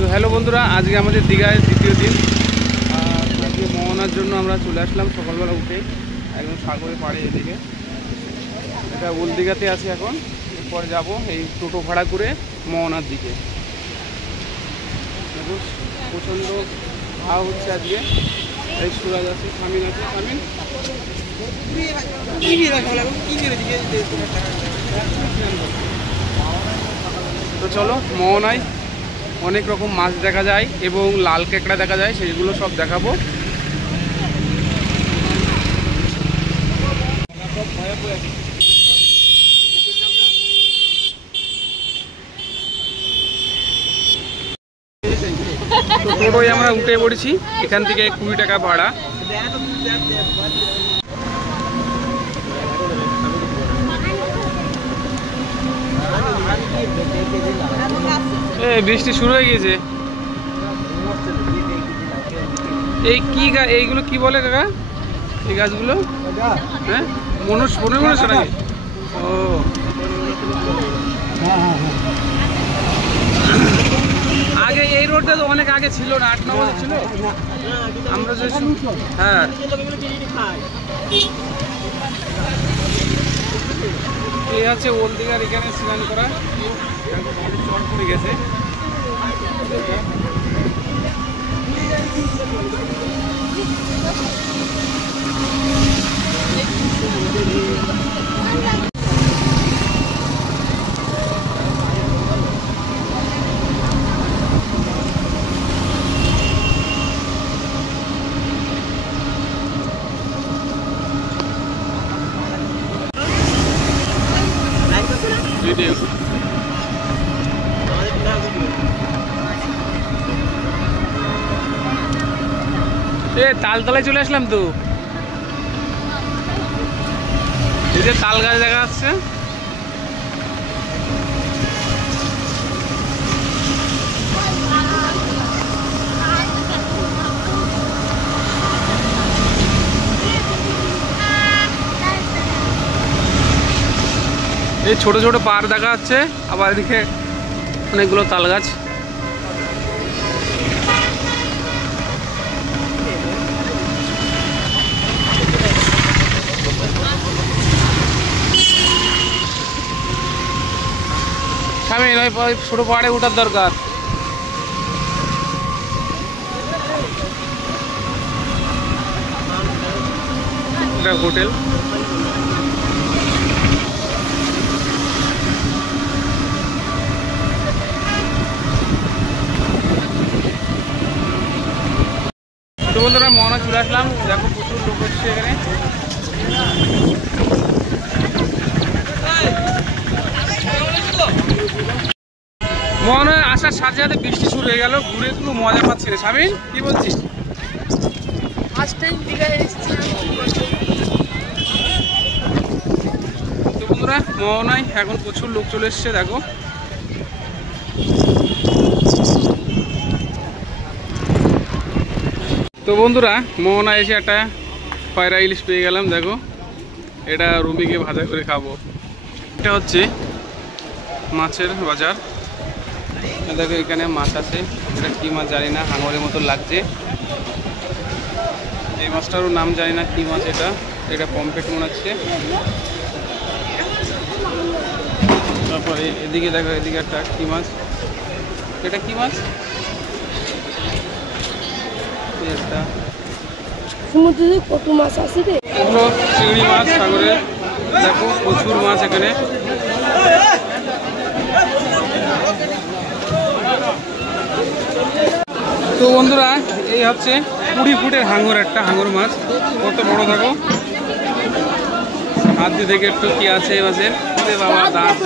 তো হ্যালো বন্ধুরা, আজকে আমাদের দীঘায় দ্বিতীয় দিন। আজকে মোহনার জন্য আমরা চলে আসলাম সকালবেলা উঠে একদম সাগরের পাড়ে। এদিকে এটা ওল্ড দীঘাতে আছি এখন। এরপর যাব এই টোটো ভাড়া করে মোহনার দিকে। দেখো প্রচণ্ড হাওয়া হচ্ছে আজকে। এই সুরাজ আছে, সামিন আছে। সামিন তো চলো, মোহনায় অনেক রকম মাছ দেখা যায় এবং লাল কেকড়া দেখা যায়, সেইগুলো সব দেখাবো। তো টোটোয় আমরা উঠে পড়েছি, এখান থেকে 20 টাকা ভাড়া। বৃষ্টি শুরু হয়ে গেছে। এই কি এইগুলো কি বলে কাকা, এই গাছগুলো? হ্যাঁ, মনুষ্য নাকি? ও আগে এই রোডটা তো অনেক আগে ছিল না, 8-9 বছর ছিল আমরা যে। হ্যাঁ, এই আছে ওল্ড দীঘার, এখানে স্নান করা। চট পড়ে গেছে। তালতলায় চলে আসলাম তো। এই যে তাল গাছ দেখা যাচ্ছে। এই ছোট ছোট পাড় দেখা যাচ্ছে, আবার এদিকে অনেকগুলো তাল গাছ। স্বামী ওই ছোট পাহাড়ে ওঠার দরকার। এটা হোটেল। তো বন্ধুরা, মোহনা চলে আসলাম। দেখো প্রচুর লোক হচ্ছে এখানে। মোহনায় আসার সাথে সাথে বৃষ্টি শুরু হয়ে গেল, ঘুরে কোনো মজা পাচ্ছি না। স্বামীন কি বলছিস? তো বন্ধুরা, মোহনায় এখন প্রচুর লোক চলে এসছে। দেখো তো বন্ধুরা, মোহনায় এসে একটা পায়রা ইলিশ পেয়ে গেলাম। দেখো, এটা রুমিকে ভাজা করে খাবো। এটা হচ্ছে মাছের বাজার। দেখো এখানে মাছ আছে, এটা কি মাছ জানি না, হাঙরের মতো লাগছে। এই মাছটারও নাম জানি না কি মাছ। এটা পমফ্রেট মনে হচ্ছে। তারপরে এদিকে দেখো, এদিকে একটা কি মাছ, এটা কি মাছ? একটা সমুদ্রে কত মাছ আছে রে। এগুলো চিংড়ি মাছ সাগরে। দেখো প্রচুর মাছ এখানে। তো বন্ধুরা, এই হচ্ছে 20 ফুটের হাঙর, একটা হাঙর মাছ। কত বড় থাকো, হাত দিয়ে দেখে একটু কি আছে এই মাছের। বাবা দাঁত।